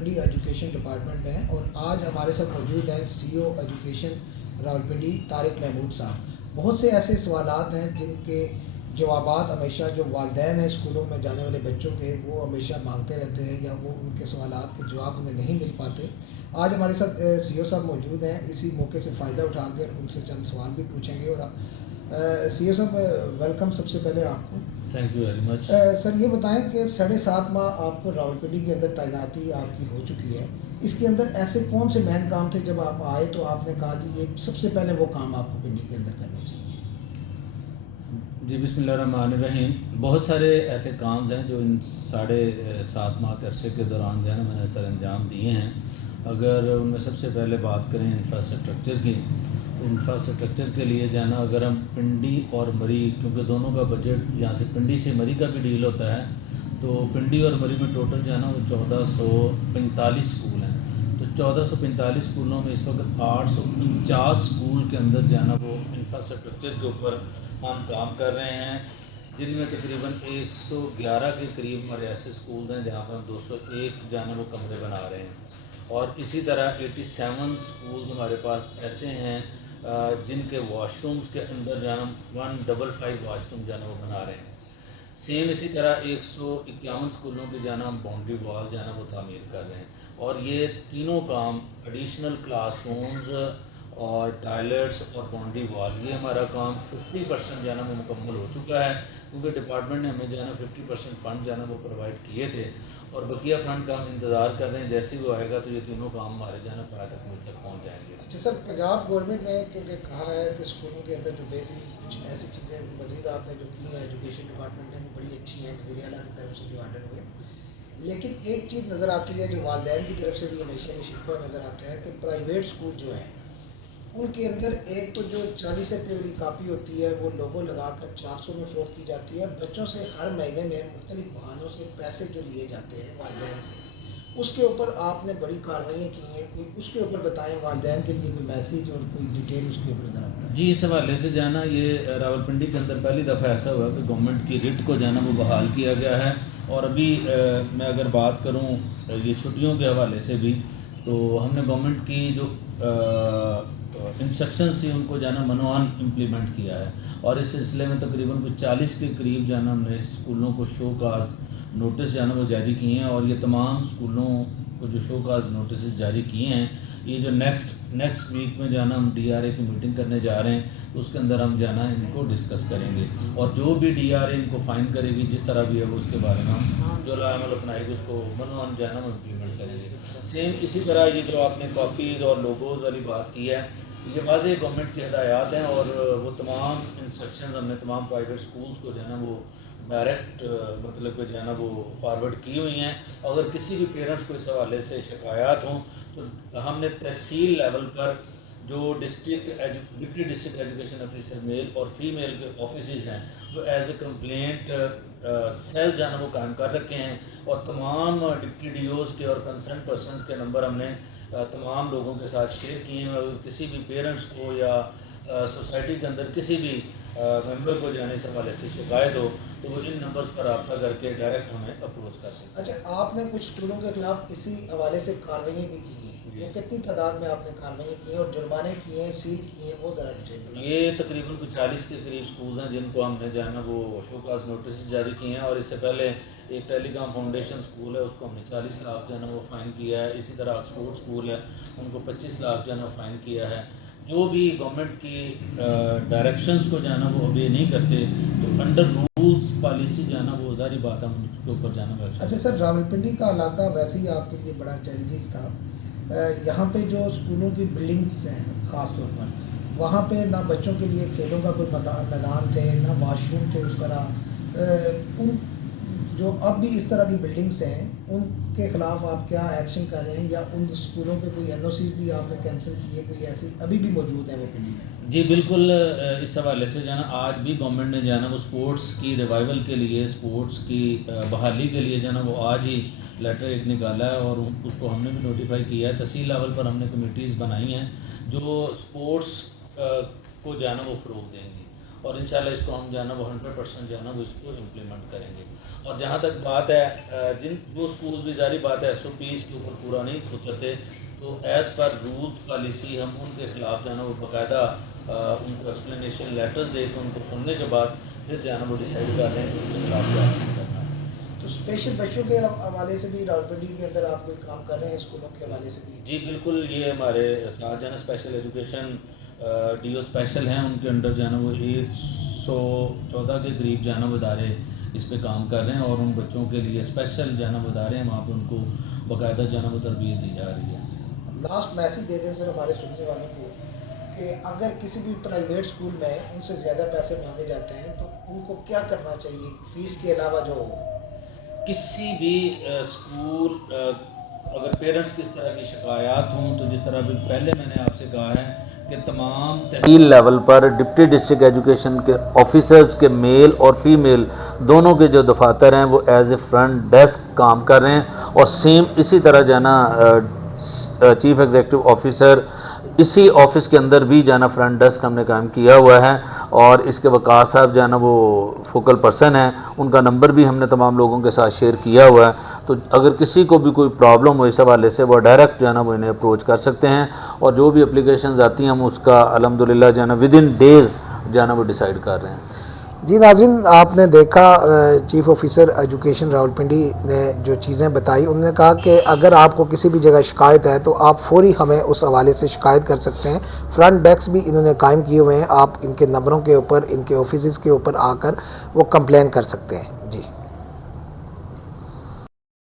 Education department میں ہیں اور آج ہمارے ساتھ موجود ہیں سی او ایجوکیشن راولپنڈی طارق محمود صاحب۔ بہت سے ایسے سوالات ہیں جن کے جوابات ہمیشہ جو والدین ہیں اسکولوں میں جانے والے بچوں کے وہ ہمیشہ مانگتے رہتے ہیں یا وہ ان کے سوالات کے جواب انہیں نہیں مل پاتے۔ آج ہمارے ساتھ سی او صاحب موجود ہیں، اسی موقع سے فائدہ اٹھا کر ان سے چند سوال بھی پوچھیں گے۔ اور سی او صاحب ویلکم سب سے پہلے آپ کو۔ Thank you very much. Sir یہ بتائیں کہ 7.5 ماہ آپ کو راولپنڈی کے اندر تعیناتی آپ کی ہو چکی ہے، اس کے اندر ایسے کون سے مین کام تھے جب آپ آئے تو آپ نے کہا جی یہ سب سے پہلے وہ کام آپ کو پنڈی کے اندر کرنے چاہیے؟ جی بسم اللہ الرحمن الرحیم۔ بہت سارے ایسے کام ہیں جو ان 7.5 ماہ کے عرصے کے دوران جو ہے نا میں نے سر انجام دیے ہیں۔ اگر ان میں سب سے پہلے بات کریں انفراسٹرکچر کی، تو انفراسٹرکچر کے لیے جو ہے نا اگر ہم پنڈی اور مری، کیونکہ دونوں کا بجٹ یہاں سے پنڈی سے مری کا بھی ڈیل ہوتا ہے، تو پنڈی اور مری میں ٹوٹل جو ہے نا وہ 1445 اسکول ہیں۔ تو 1445 اسکولوں میں اس وقت 849 اسکول کے اندر جو ہے نا وہ انفراسٹرکچر کے اوپر ہم کام کر رہے ہیں، جن میں تقریباً 111 کے قریب ہمارے ایسے اسکول ہیں جہاں پہ ہم 201 جو ہے نا وہ کمرے بنا رہے ہیں، اور اسی طرح 87 اسکول ہمارے پاس ایسے ہیں جن کے واش رومز کے اندر جو ہے نا 155 واش روم جو ہے نا وہ بنا رہے ہیں۔ سیم اسی طرح 151 اسکولوں کے جو ہے نا ہم باؤنڈری وال جو ہے نا وہ تعمیر کر رہے ہیں، اور یہ تینوں کام ایڈیشنل کلاس رومز اور ٹائلٹس اور باؤنڈری وال، یہ ہمارا کام 50% جو ہے نا وہ مکمل ہو چکا ہے، کیونکہ ڈپارٹمنٹ نے ہمیں جو ہے نا 50% فنڈ جو ہے نا وہ پرووائڈ کیے تھے، اور بقیہ فنڈ کا ہم انتظار کر رہے ہیں۔ جیسے ہی وہ آئے گا تو یہ تینوں کام ہمارے جو ہے نا پایہ تکمیل تک پہنچ جائیں گے۔ اچھا سر، پنجاب گورنمنٹ نے کیونکہ کہا ہے کہ اسکولوں کے اندر جو بہتری کچھ ایسی چیزیں مزید آپ نے جو کی ہیں ایجوکیشن ڈپارٹمنٹ نے وہ بڑی اچھی ہیں، وزیر اعلیٰ کی طرف سے جو آرڈر ہوئے، لیکن ایک چیز نظر آتی ہے جو والدین کی طرف سے بھی ہمیشہ یہ شکوہ نظر آتا ہے کہ پرائیویٹ اسکول جو ہیں ان کے اندر ایک تو جو 40 روپے والی کاپی ہوتی ہے وہ لوگو لگا کر 400 میں فروخت کی جاتی ہے، بچوں سے ہر مہینے میں مختلف بہانوں سے پیسے جو لیے جاتے ہیں والدین سے، اس کے اوپر آپ نے بڑی کارروائیاں کی ہیں، کوئی اس کے اوپر بتائیں، والدین کے لیے کوئی میسیج اور کوئی ڈیٹیل اس کے اوپر ذرا بتائیں۔ جی اس حوالے سے جو ہے نا یہ راولپنڈی کے اندر پہلی دفعہ ایسا ہوا کہ گورنمنٹ کی رٹ کو جو ہے نا وہ بحال کیا گیا ہے، اور ابھی میں اگر بات کروں یہ چھٹیوں کے حوالے سے بھی، تو ہم نے گورنمنٹ کی جو انسٹرکشنز تھی ان کو جو ہے نا منوان امپلیمنٹ کیا ہے، اور اس سلسلے میں تقریباً 40 کے قریب جو ہے نا ہم نے اسکولوں کو شو کاز نوٹس جو ہے نا وہ جاری کیے ہیں، اور یہ تمام اسکولوں کو جو شو کاز نوٹسز جاری کیے ہیں، یہ جو نیکسٹ ویک میں جو ہے نا ہم ڈی آر اے کی میٹنگ کرنے جا رہے ہیں، تو اس کے اندر ہم جو ہے نا ان کو ڈسکس کریں گے، اور جو بھی ڈی آر اے ان کو فائن کرے گی جس طرح بھی ہے وہ اس کے بارے میں ہم جو عمل اپنائے گی اس کو منوان جو ہے نا وہ امپلیمنٹ کریں گے۔ سیم اسی طرح یہ جو آپ نے کاپیز اور لوگوز والی بات کی ہے، یہ واضح گورنمنٹ کی ہدایات ہیں، اور وہ تمام انسٹرکشنز ہم نے تمام پرائیویٹ اسکولز کو جو ہے نا وہ ڈائریکٹ مطلب کہ جو ہے نا وہ فارورڈ کی ہوئی ہیں۔ اگر کسی بھی پیرنٹس کو اس حوالے سے شکایات ہوں تو ہم نے تحصیل لیول پر جو ڈپٹی ڈسٹرکٹ ایجوکیشن آفیسر میل اور فیمیل کے آفیسز ہیں وہ ایز اے کمپلینٹ سیل جو ہے نا وہ قائم کر رکھے ہیں، اور تمام ڈپٹی ڈی اوز کے اور کنسرن پرسنس کے نمبر ہم نے تمام لوگوں کے ساتھ شیئر کیے ہیں۔ اگر کسی بھی پیرنٹس کو یا سوسائٹی کے اندر کسی بھی ممبر کو جو ہے نا اس حوالے سے شکایت ہو تو وہ ان نمبرز پر رابطہ کر کے ڈائریکٹ ہمیں اپروچ کر سکتے ہیں۔ اچھا، آپ نے کچھ اسکولوں کے خلاف اسی حوالے سے کارروائیاں بھی کی ہیں، وہ کتنی تعداد میں آپ نے کارروائیاں کی ہیں اور جرمانے کیے ہیں، سیل کیے ہیں، وہ ذرا ڈیٹیل بتائیں۔ یہ تقریباً 40 کے قریب اسکول ہیں جن کو ہم نے جو ہے نا وہ شو کاز نوٹسز جاری کیے ہیں، اور اس سے پہلے ایک ٹیلی کام فاؤنڈیشن اسکول ہے، اس کو ہم نے 40 لاکھ جو ہے نا وہ فائن کیا ہے۔ اسی طرح آکسفورڈ اسکول ہے، ان کو 25 لاکھ جو ہے نا فائن کیا ہے۔ جو بھی گورنمنٹ کی ڈائریکشنز کو جو ہے نا وہ اوبے نہیں کرتے تو انڈر رولز پالیسی جو ہے نا وہ ظاہری بات ہے ان کے اوپر جو ہے نا۔ اچھا سر، راولپنڈی کا علاقہ ویسے ہی آپ کے لیے بڑا چیلنجز تھا، یہاں پہ جو اسکولوں کی بلڈنگس ہیں خاص طور پر وہاں پہ نہ بچوں کے لیے کھیلوں کا کوئی میدان تھے، نہ واش روم تھے اس طرح، ان جو اب بھی اس طرح کی بلڈنگس ہیں ان کے خلاف آپ کیا ایکشن کر رہے ہیں، یا ان اسکولوں پہ کوئی این او سی بھی آپ نے کینسل کی ہے، کوئی ایسی ابھی بھی موجود ہیں وہ پنڈی میں؟ جی بالکل، اس حوالے سے جو ہے نا آج بھی گورنمنٹ نے جو ہے نا وہ اسپورٹس کی ریوائول کے لیے، اسپورٹس کی بحالی کے لیے جو ہے نا وہ آج ہی لیٹر ایک نکالا ہے، اور اس کو ہم نے بھی نوٹیفائی کیا ہے۔ تحصیل لیول پر ہم نے کمیٹیز بنائی ہیں جو اسپورٹس کو جو ہے نا وہ فروغ دیں گی، اور انشاءاللہ اس کو ہم جو ہے نا وہ 100% جو ہے نا وہ اس کو امپلیمنٹ کریں گے. اور جہاں تک بات ہے جن وہ اسکول بھی ظاہری بات ہے SOPs کے اوپر پورا نہیں اترتے تو ایز پر رولز پالیسی ہم ان کے خلاف جو ہے نا وہ باقاعدہ ان کو ایکسپلینیشن لیٹرز دے کے ان کو سننے کے بعد پھر جو ہے نا وہ ڈیسائیڈ کر رہے ہیں کہ ان کے خلاف کیا کرنا ہے. تو اسپیشل بچوں کے حوالے سے بھی راولپنڈی کے اندر آپ کوئی کام کر رہے ہیں اسکولوں کے حوالے سے بھی؟ جی بالکل, یہ ہمارے ساتھ جو ہے نا اسپیشل ایجوکیشن DO اسپیشل ہیں, ان کے انڈر جو ہے نا وہ 114 کے قریب جو ہے نا وہ ادارے اس پہ کام کر رہے ہیں اور ان بچوں کے لیے اسپیشل جو ہے نا وہ ادارے ہیں وہاں پہ ان کو باقاعدہ جو ہے نا وہ تربیت دی جا رہی ہے. لاسٹ میسج دے دیں سر ہمارے سننے والوں کو کہ اگر کسی بھی پرائیویٹ اسکول میں ان سے زیادہ پیسے مانگے جاتے ہیں تو ان کو کیا کرنا چاہیے فیس کے علاوہ؟ جو کسی بھی اسکول اگر پیرنٹس کی اس طرح کی شکایات ہوں تو جس طرح بھی پہلے میں نے آپ سے کہا ہے کہ تمام تحصیل لیول پر ڈپٹی ڈسٹرکٹ ایجوکیشن کے آفیسرز کے میل اور فیمیل دونوں کے جو دفاتر ہیں وہ ایز اے فرنٹ ڈیسک کام کر رہے ہیں, اور سیم اسی طرح جو ہے نا چیف ایگزیکٹو آفیسر اسی آفس کے اندر بھی جو ہے نا فرنٹ ڈیسک ہم نے قائم کیا ہوا ہے, اور اس کے وقاص صاحب جو ہے نا وہ فوکل پرسن ہیں, ان کا نمبر بھی ہم نے تمام لوگوں کے ساتھ شیئر کیا ہوا ہے. تو اگر کسی کو بھی کوئی پرابلم ہو اس حوالے سے وہ ڈائریکٹ جو ہے نا وہ انہیں اپروچ کر سکتے ہیں, اور جو بھی اپلیکیشنز آتی ہیں ہم اس کا الحمدللہ جو ہے نا ودن ڈیز جو ہے نا وہ ڈیسائیڈ کر رہے ہیں. جی ناظرین, آپ نے دیکھا چیف آفیسر ایجوکیشن راولپنڈی نے جو چیزیں بتائی, انہوں نے کہا کہ اگر آپ کو کسی بھی جگہ شکایت ہے تو آپ فوری ہمیں اس حوالے سے شکایت کر سکتے ہیں. فرنٹ ڈیسک بھی انہوں نے قائم کیے ہوئے ہیں, آپ ان کے نمبروں کے اوپر ان کے آفیسز کے اوپر آ کر وہ کمپلین کر سکتے ہیں. جی